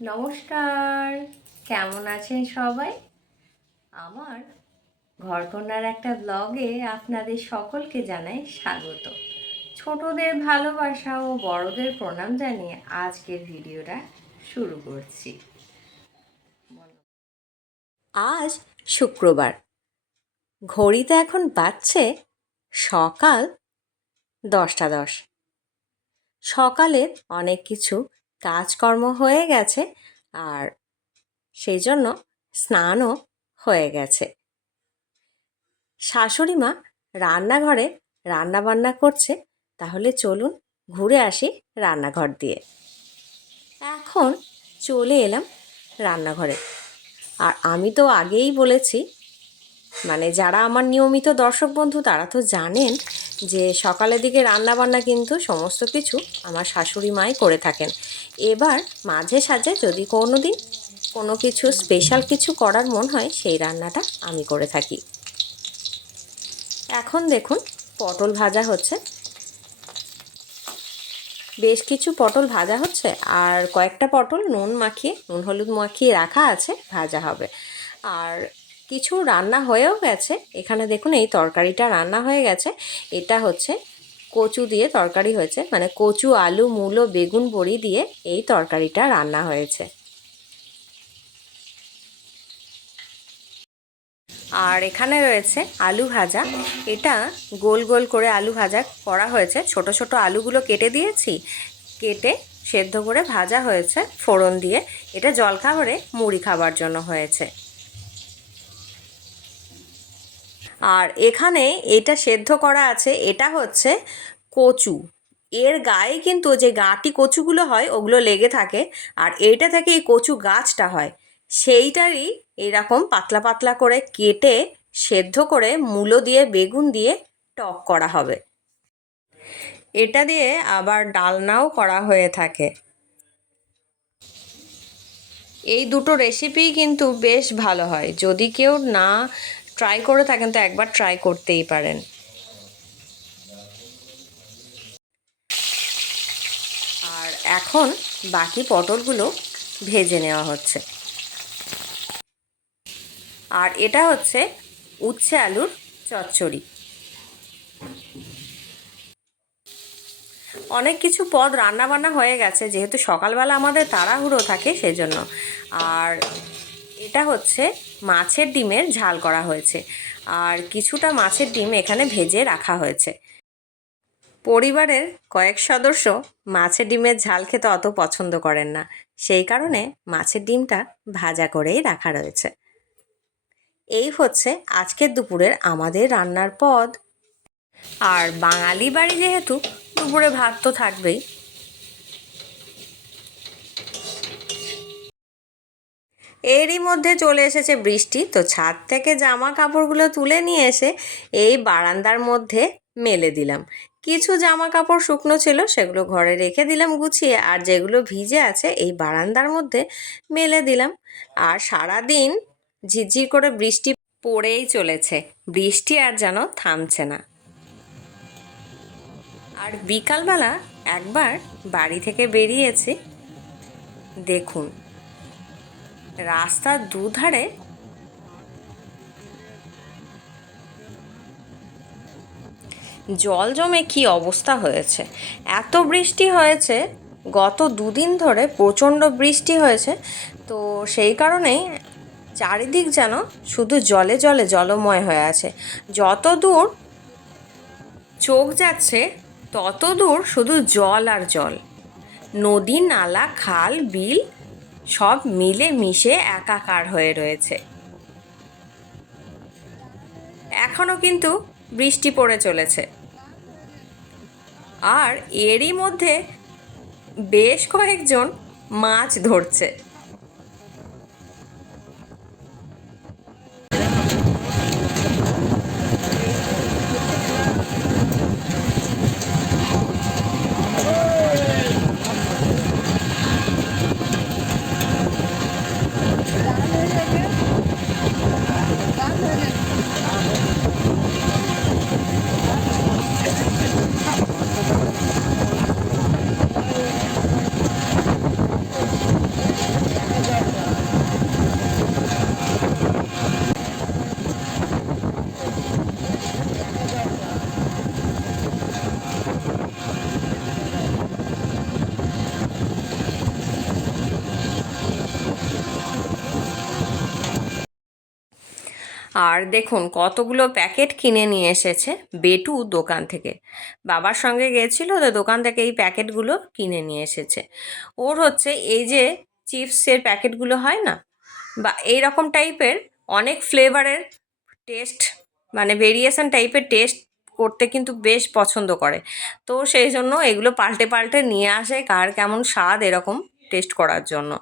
নমস্কার। কেমন আছেন সবাই? আমার ঘরকন্যার একটা ব্লগে আপনাদের সকলকে জানাই স্বাগত। ছোটদের ভালোবাসা ও বড়দের প্রণাম জানিয়ে আজকের ভিডিওটা শুরু করছি। আজ শুক্রবার। ঘড়িতে এখন বাজছে সকাল দশটা দশ। সকালের অনেক কিছু কাজকর্ম হয়ে গেছে আর সেই জন্য স্নানও হয়ে গেছে। শাশুড়ি মা রান্নাঘরে রান্না বান্না করছে, তাহলে চলুন ঘুরে আসি রান্নাঘর দিয়ে। এখন চলে এলাম রান্নাঘরে। আর আমি তো আগেই বলেছি মানে যারা আমার নিয়মিত দর্শক বন্ধু তারা তো জানেন যে সকালের দিকে রান্না বান্না কিন্তু সমস্ত কিছু আমার শাশুড়ি মাই করে থাকেন। এবার মাঝে সাঝে যদি কোনো দিন কোনো কিছু স্পেশাল কিছু করার মন হয়, সেই রান্নাটা আমি করে থাকি। এখন দেখুন পটল ভাজা হচ্ছে। বেশ কিছু পটল ভাজা হচ্ছে আর কয়েকটা পটল নুন মাখিয়ে, নুন হলুদ মাখিয়ে রাখা আছে, ভাজা হবে। আর কিছু রান্না হয়েও গেছে। এখানে দেখুন, এই তরকারিটা রান্না হয়ে গেছে। এটা হচ্ছে কচু দিয়ে তরকারি হয়েছে। মানে কচু, আলু, মূলো, বেগুন, বড়ি দিয়ে এই তরকারিটা রান্না হয়েছে। আর এখানে রয়েছে আলু ভাজা। এটা গোল গোল করে আলু ভাজা করা হয়েছে। ছোট ছোট আলুগুলো কেটে দিয়েছি। কেটে সেদ্ধ করে ভাজা হয়েছে ফোড়ন দিয়ে। এটা জলখাবারে মুড়ি খাবার জন্য হয়েছে। আর এখানে এটা সেদ্ধ করা আছে, এটা হচ্ছে কচু। এর গায়ে কিন্তু যে গাঁটি কচুগুলো হয়, ওগুলো লেগে থাকে আর এইটা থেকে এই কচু গাছটা হয়, সেইটারই এরকম পাতলা পাতলা করে কেটে সেদ্ধ করে মূলো দিয়ে, বেগুন দিয়ে টক করা হবে। এটা দিয়ে আবার ডালনাও করা হয়ে থাকে। এই দুটো রেসিপিই কিন্তু বেশ ভালো হয়। যদি কেউ না ট্রাই করে থাকেন তো একবার ট্রাই করতেই পারেন। আর এখন বাকি পটলগুলো ভেজে নেওয়া হচ্ছে। আর এটা হচ্ছে উচ্ছে আলুর চচ্চড়ি। অনেক কিছু পদ রান্না বান্না হয়ে গেছে, যেহেতু সকালবেলা আমাদের তাড়াহুড়ো থাকে সেজন্য। আর এটা হচ্ছে মাছের ডিমের ঝাল করা হয়েছে। আর কিছুটা মাছের ডিম এখানে ভেজে রাখা হয়েছে। পরিবারের কয়েক সদস্য মাছের ডিমের ঝাল খেতে অত পছন্দ করেন না। সেই কারণে মাছের ডিমটা ভাজা করেই রাখা রয়েছে। এই হচ্ছে আজকের দুপুরের আমাদের রান্নার পদ। আর বাঙালি বাড়ি যেহেতু, দুপুরে ভাত তো থাকবেই। এরই মধ্যে চলে এসেছে বৃষ্টি। তো ছাদ থেকে জামা কাপড়গুলো তুলে নিয়ে এসে এই বারান্দার মধ্যে মেলে দিলাম। কিছু জামা কাপড় শুকনো ছিল, সেগুলো ঘরে রেখে দিলাম গুছিয়ে, আর যেগুলো ভিজে আছে এই বারান্দার মধ্যে মেলে দিলাম। আর সারা দিন ঝিরঝির করে বৃষ্টি পড়েই চলেছে। বৃষ্টি আর যেন থামছে না। আর বিকালবেলা একবার বাড়ি থেকে বেরিয়েছি। দেখুন রাস্তার দুধারে জল জমে কি অবস্থা হয়েছে? এত বৃষ্টি হয়েছে, গত দুদিন ধরে প্রচণ্ড বৃষ্টি হয়েছে, তো সেই কারণেই চারিদিক যেন শুধু জলে জলে জলময় হয়ে আছে। যত দূর চোখ যাচ্ছে, তত দূর শুধু জল আর জল। নদী, নালা, খাল, বিল সব মিলে মিশে একাকার হয়ে রয়েছে। এখনও কিন্তু বৃষ্টি পড়ে চলেছে। আর এরই মধ্যে বেশ কয়েকজন মাছ ধরছে। আর দেখুন, কতগুলো প্যাকেট কিনে নিয়ে এসেছে বেটু দোকান থেকে। বাবার সঙ্গে গেছিল তো দোকান থেকে এই প্যাকেটগুলো কিনে নিয়ে এসেছে। ওর হচ্ছে এই যে চিপসের প্যাকেটগুলো হয় না? বা এই রকম টাইপের অনেক ফ্লেভারের টেস্ট মানে ভেরিয়েশন টাইপের টেস্ট করতে কিন্তু বেশ পছন্দ করে। তো সেই জন্য এগুলো পাল্টে পাল্টে নিয়ে আসে কার কেমন স্বাদ এরকম টেস্ট করার জন্য।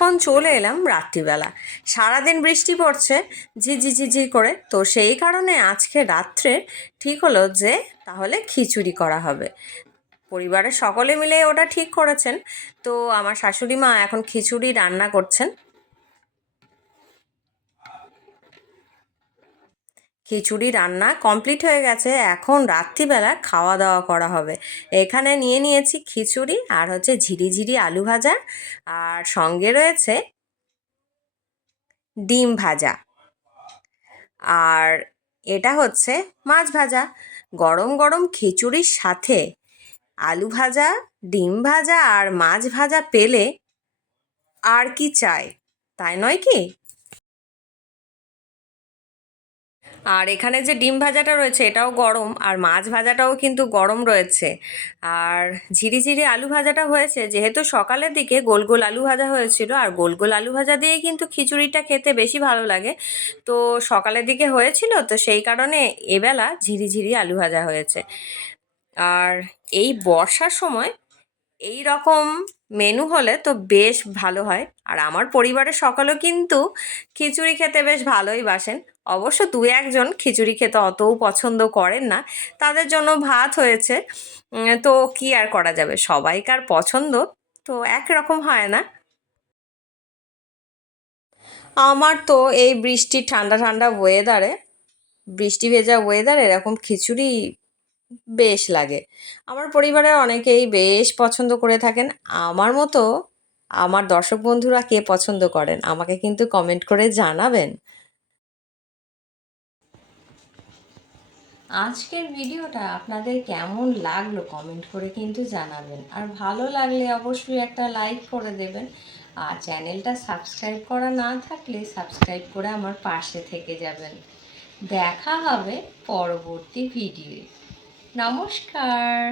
এখন চলে এলাম রাত্রিবেলা। সারাদিন বৃষ্টি পড়ছে ঝিঝি ঝিঝি করে। তো সেই কারণে আজকে রাত্রে ঠিক হলো যে, তাহলে খিচুড়ি করা হবে। পরিবারের সকলে মিলে ওটা ঠিক করেছেন। তো আমার শাশুড়ি মা এখন খিচুড়ি রান্না করছেন। খিচুড়ি রান্না কমপ্লিট হয়ে গেছে। এখন রাত্রিবেলা খাওয়া দাওয়া করা হবে। এখানে নিয়ে নিয়েছি খিচুড়ি আর হচ্ছে ঝিরিঝিরি আলু ভাজা আর সঙ্গে রয়েছে ডিম ভাজা। আর এটা হচ্ছে মাছ ভাজা। গরম গরম খিচুড়ির সাথে আলু ভাজা, ডিম ভাজা আর মাছ ভাজা পেলে আর কি চাই? তাই নয় কি? আর এখানে যে ডিম ভাজাটা রয়েছে এটাও গরম আর মাছ ভাজাটাও কিন্তু গরম রয়েছে। আর ঝিরিঝিরি আলু ভাজাটা হয়েছে, যেহেতু সকালের দিকে গোল গোল আলু ভাজা হয়েছিল আর গোল গোল আলু ভাজা দিয়ে কিন্তু খিচুড়িটা খেতে বেশি ভালো লাগে। তো সকালের দিকে হয়েছিল তো সেই কারণে এবেলা ঝিরিঝিরি আলু ভাজা হয়েছে। আর এই বর্ষার সময় এই রকম মেনু হলে তো বেশ ভালো হয়। আর আমার পরিবারের সকলেও কিন্তু খিচুড়ি খেতে বেশ ভালোই বাসেন। অবশ্য দু একজন খিচুড়ি খেতে অতও পছন্দ করেন না। তাদের জন্য ভাত হয়েছে। তো কি আর করা যাবে? সবাইকার পছন্দ। তো একরকম হয় না। আমার তো এই বৃষ্টি ঠান্ডা ঠান্ডা ওয়েদারে বৃষ্টি ভেজা ওয়েদার এরকম খিচুড়ি বেশ লাগে। আমার পরিবারের অনেকেই বেশ পছন্দ করে থাকেন। আমার মতো আমার দর্শক বন্ধুরা কে পছন্দ করেন? আমাকে কিন্তু কমেন্ট করে জানাবেন। আজকের ভিডিওটা আপনাদের কেমন লাগল কমেন্ট করে কিন্তু জানাবেন। আর ভালো লাগলে অবশ্যই একটা লাইক করে দেবেন। আর চ্যানেলটা সাবস্ক্রাইব করা না থাকলে সাবস্ক্রাইব করে আমার পাশে থেকে যাবেন। দেখা হবে পরবর্তী ভিডিও নমস্কার!